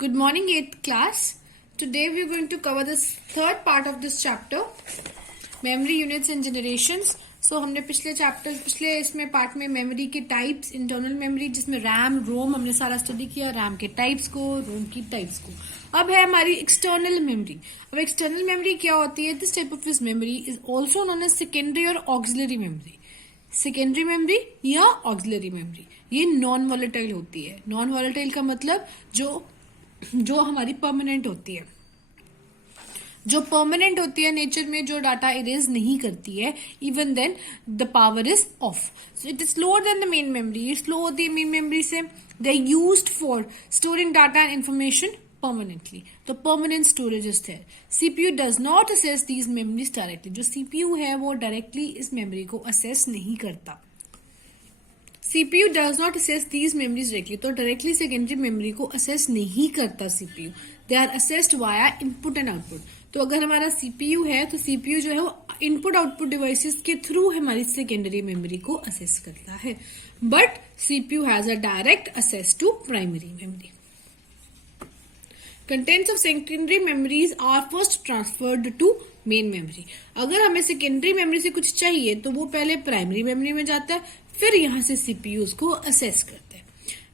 Good morning, 8th class. Today we are going to cover this third part of this chapter, memory units and generations. So हमने पिछले इसमें part में memory के types, internal memory जिसमें RAM, रोम हमने सारा study किया, RAM के टाइप्स को, रोम की टाइप्स को. अब है हमारी एक्सटर्नल मेमोरी. अब एक्सटर्नल मेमोरी क्या होती है? This type of this memory is also known as secondary और ऑक्सिलरी मेमोरी. सेकेंडरी मेमोरी या ऑक्सिलरी मेमोरी ये नॉन वॉलेटाइल होती है. नॉन वॉलेटाइल का मतलब जो हमारी परमानेंट होती है, जो परमानेंट होती है नेचर में, जो डाटा इरेज नहीं करती है, even then the power is off. So it is slower than the main memory. ये स्लो होती है मेन मेमोरी से. They are used for storing data and information permanently. तो permanent storage is there. CPU does not access these memories directly. जो CPU है वो directly इस memory को access नहीं करता. CPU does not access these memories directly. तो directly secondary memory को access नहीं करता CPU. They are accessed via input and output. तो अगर हमारा CPU है तो CPU जो है वो input output devices के through हमारी secondary memory को access करता है. But CPU has a direct access to primary memory. Contents of secondary memories are first transferred to main memory. अगर हमें secondary memory से कुछ चाहिए तो वो पहले primary memory में जाता है, फिर यहाँ से CPU उसको assess करते हैं.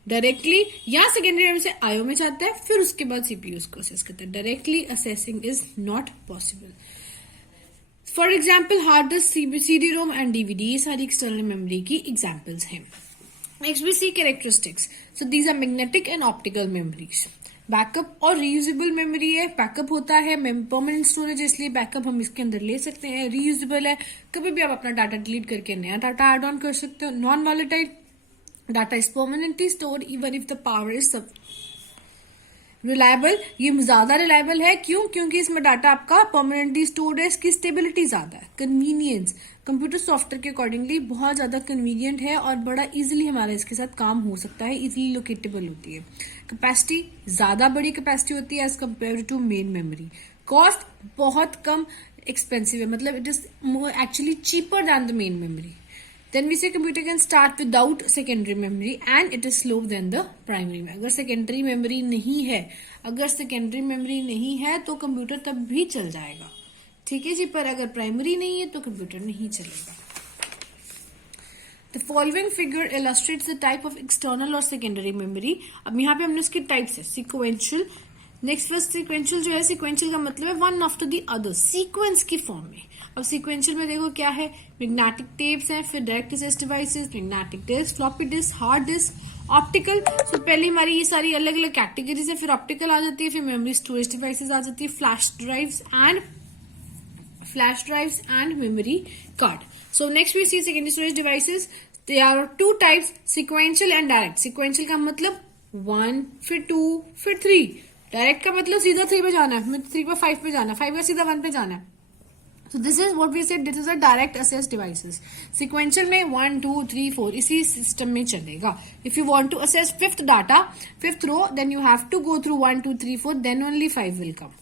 Directly या secondary memory से IO में जाता है, फिर उसके बाद CPU उसको assess करता है. Directly assessing is not possible. For example, hard disk, CD-ROM and DVD ये सारी external memory की examples हैं. Next we see characteristics. So these are magnetic and optical memories. Backup और रीयूजेबल मेमोरी है. Backup होता है परमानेंट स्टोरेज, इसलिए backup हम इसके अंदर ले सकते हैं. रीयूजेबल है, कभी भी आप अपना डाटा डिलीट करके नया डाटा ऐड ऑन कर सकते हो. Non volatile, data is permanently stored even if the power is सब. रिलायबल, ये ज्यादा रिलायबल है. क्यों? क्योंकि इसमें डाटा आपका परमानेंटली स्टोर्ड है, इसकी स्टेबिलिटी ज्यादा है. कन्वीनियंस, कंप्यूटर सॉफ्टवेयर के अकॉर्डिंगली बहुत ज्यादा कन्वीनियंट है और बड़ा इजीली हमारा इसके साथ काम हो सकता है, इजीली लोकेटेबल होती है. कैपेसिटी, ज्यादा बड़ी कैपेसिटी होती है as compare to main memory. Cost, बहुत कम एक्सपेंसिव है, मतलब it is actually cheaper than the main memory. Then we say computer can start without secondary memory and it is slower than the primary memory. अगर secondary memory नहीं है तो computer तब भी चल जाएगा, ठीक है जी. पर अगर प्राइमरी नहीं है तो कंप्यूटर नहीं चलेगा. The following figure illustrates the type of external or secondary memory. अब यहाँ पे हमने उसके टाइप्स है. Sequential, नेक्स्ट फर्स्ट सिक्वेंशियल जो है, सिक्वेंशियल का मतलब है one after the other, sequence की फॉर्म में. अब सिक्वेंशियल में देखो क्या है, मैग्नेटिक टेप्स हैं, फिर direct access devices, magnetic disk, floppy disk, hard disk, optical. So पहले हमारी ये सारी अलग अलग कैटेगरीज है, फिर ऑप्टिकल आ जाती है, फिर मेमोरी स्टोरेज डिवाइसेस आ जाती है, flash drives and memory card. So next we see secondary storage devices. They are two types, sequential and direct. Sequential का मतलब 1 फिर 2 फिर 3. डायरेक्ट का मतलब सीधा 3 पे जाना है, 3 पे 5 पे जाना है, 5 का सीधा 1 पे जाना है. So this is what we said, this is a direct access devices. Sequential में 1, 2, 3, 4 इसी सिस्टम में चलेगा. If you want to access fifth data, fifth row, then you have to go through 1, 2, 3, 4, then only 5 will come.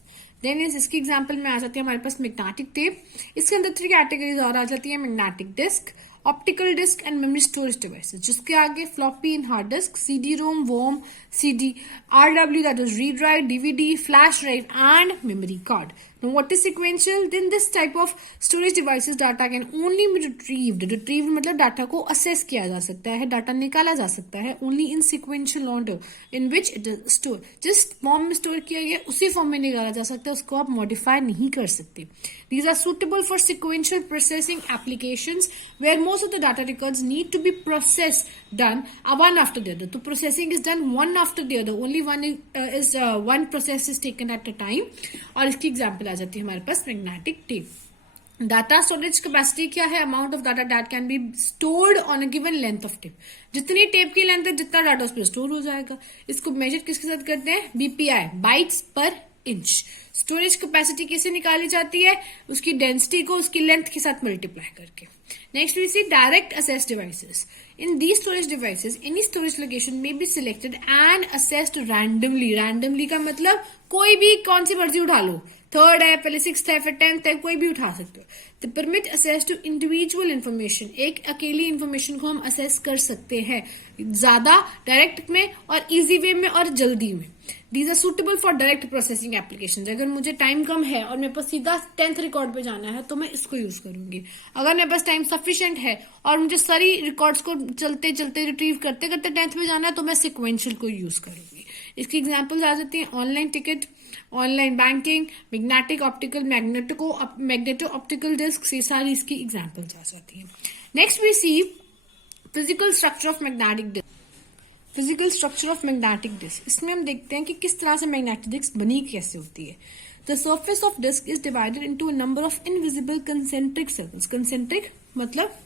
Then इसकी example में आ जाती है हमारे पास मैग्नेटिक टेप. इसके अंदर 3 कैटेगरीज और आ जाती है, magnetic disk, optical disk and memory storage devices. जिसके आगे floppy in hard disk, CD-ROM, WOM, CD, RW that is read write, DVD, flash drive and memory card. Now what is sequential? Then this type of storage devices data can only be retrieved. Retrieved मतलब data को assess किया जा सकता है, data निकाला जा सकता है only in sequential order in which it is stored. जिस फॉर्म में स्टोर किया गया उसी फॉर्म में निकाला जा सकता है, उसको आप मॉडिफाई नहीं कर सकते. These are suitable for sequential processing applications where most of the data records need to be processed done one after the other. तो processing is done one after the other. Only one process is taken at a time. और इसकी example आ जाती है हमारे पास magnetic tape. Data storage capacity क्या है? Amount of data that can be stored on a given length of tape. जितनी tape की लेंथ है जितना डाटा उस पर स्टोर हो जाएगा. इसको मेजर किसके साथ करते हैं? BPI, बाइट्स पर इंच. स्टोरेज कैपेसिटी कैसे निकाली जाती है? उसकी डेंसिटी को उसकी लेंथ के साथ मल्टीप्लाई करके. Next we see direct access devices. In these storage devices, any storage location may be selected and accessed randomly. Randomly का मतलब कोई भी कौन सी मर्जी उठा लो, 3rd है, पहले 6th है, फिर 10th है, कोई भी उठा सकते हो. The permit access to individual information. एक अकेली इंफॉर्मेशन को हम असेस कर सकते हैं, ज्यादा डायरेक्ट में और इजी वे में और जल्दी में. These are suitable for direct processing application. अगर मुझे टाइम कम है और मेरे पास सीधा 10th रिकॉर्ड पे जाना है तो मैं इसको यूज करूंगी। अगर मेरे पास टाइम सफिशिएंट है और मुझे सारी रिकॉर्ड्स को चलते चलते रिट्रीव करते करते 10th में जाना है तो मैं सिक्वेंशियल को यूज करूंगी। इसकी एग्जाम्पल्स आ जाती हैं online ticket, online banking, magnetic optical, magneto optical disk, ये सारी इसकी एग्जाम्पल्स आ जाती हैं। Next we see physical structure of magnetic disk. Physical structure of magnetic disk, इसमें हम देखते हैं कि किस तरह से मैग्नेटिक डिस्क बनी कैसे होती है। The surface of disk is divided into a number of invisible concentric circles. Concentric मतलब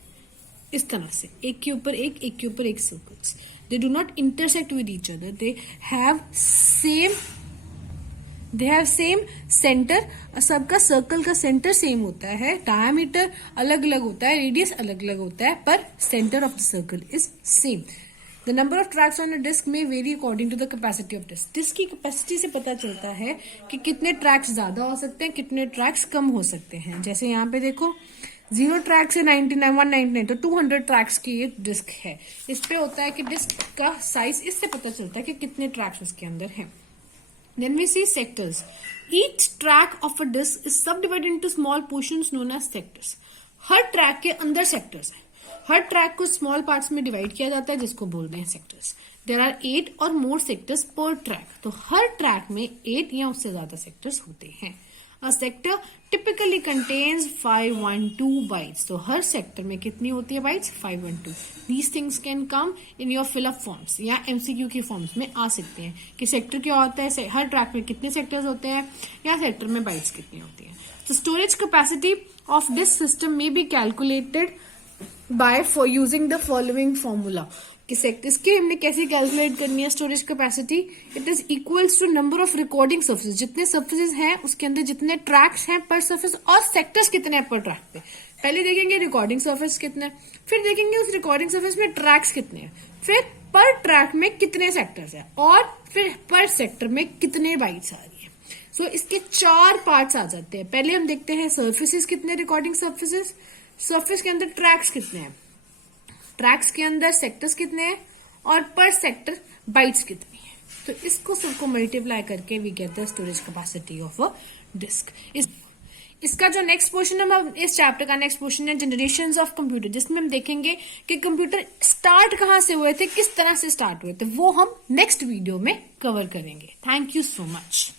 इस तरह से एक के ऊपर एक के ऊपर एक circles. They do not intersect with each other, they have same centre. सबका सर्कल का सेंटर सेम होता है, डायमीटर अलग अलग होता है, रेडियस अलग अलग होता है, पर centre of the circle is same. The number of tracks on a disk may vary according to the capacity of disk. Disk की कैपेसिटी से पता चलता है कि कितने ट्रैक्स ज्यादा हो सकते हैं, कितने ट्रैक्स कम हो सकते हैं। जैसे यहाँ पे देखो 0 ट्रैक से 199 तो 200 ट्रैक्स की ये डिस्क है। इस पे होता है कि डिस्क का साइज, इससे पता चलता है कि कितने ट्रैक्स उसके अंदर हैं। Then we see sectors. Each track of a disc is subdivided into small portions known as sectors. Her track के अंदर सेक्टर्स हैं। हर ट्रैक को स्मॉल पार्ट्स में डिवाइड किया जाता है जिसको बोलते हैं सेक्टर्स। देयर आर 8 और मोर सेक्टर्स पर ट्रैक। तो हर ट्रैक में 8 या उससे ज्यादा सेक्टर्स होते हैं। A sector typically contains 512 bytes. तो हर सेक्टर में कितनी होती है bytes? 512. These things can come in your fill up forms या MCQ की फॉर्म्स में आ सकते हैं कि सेक्टर क्या होता है, हर ट्रैक में कितने सेक्टर्स होते हैं या सेक्टर में बाइट्स कितनी होती है। तो storage capacity of this system may be calculated by for using the following formula. इसकी हमने कैसे कैलकुलेट करनी है storage capacity? It is equals to number of recording surface. जितने सर्फेसेस हैं उसके अंदर जितने ट्रैक्स हैं पर सर्फेस और सेक्टर्स कितने हैं पर ट्रैक पे। पहले देखेंगे रिकॉर्डिंग सर्फेस कितने, फिर देखेंगे उस रिकॉर्डिंग सर्फेस में ट्रैक्स कितने हैं, फिर पर ट्रैक में कितने सेक्टर्स हैं और फिर पर सेक्टर में कितने बाइट्स आ रही है। सो इसके 4 पार्ट्स आ जाते हैं। पहले हम देखते हैं सर्फेसिस कितने, रिकॉर्डिंग सर्फेसिस, सर्फेस के अंदर ट्रैक्स कितने हैं, ट्रैक्स के अंदर सेक्टर्स कितने हैं और पर सेक्टर बाइट्स कितनी है। तो इसको सबको मल्टीप्लाई करके we get the storage capacity of a disk. इसका जो नेक्स्ट पोर्शन है, इस चैप्टर का नेक्स्ट पोर्शन है जनरेशंस ऑफ कंप्यूटर, जिसमें हम देखेंगे कि कंप्यूटर स्टार्ट कहां से हुए थे, किस तरह से स्टार्ट हुए थे। वो हम नेक्स्ट वीडियो में कवर करेंगे। Thank you so much.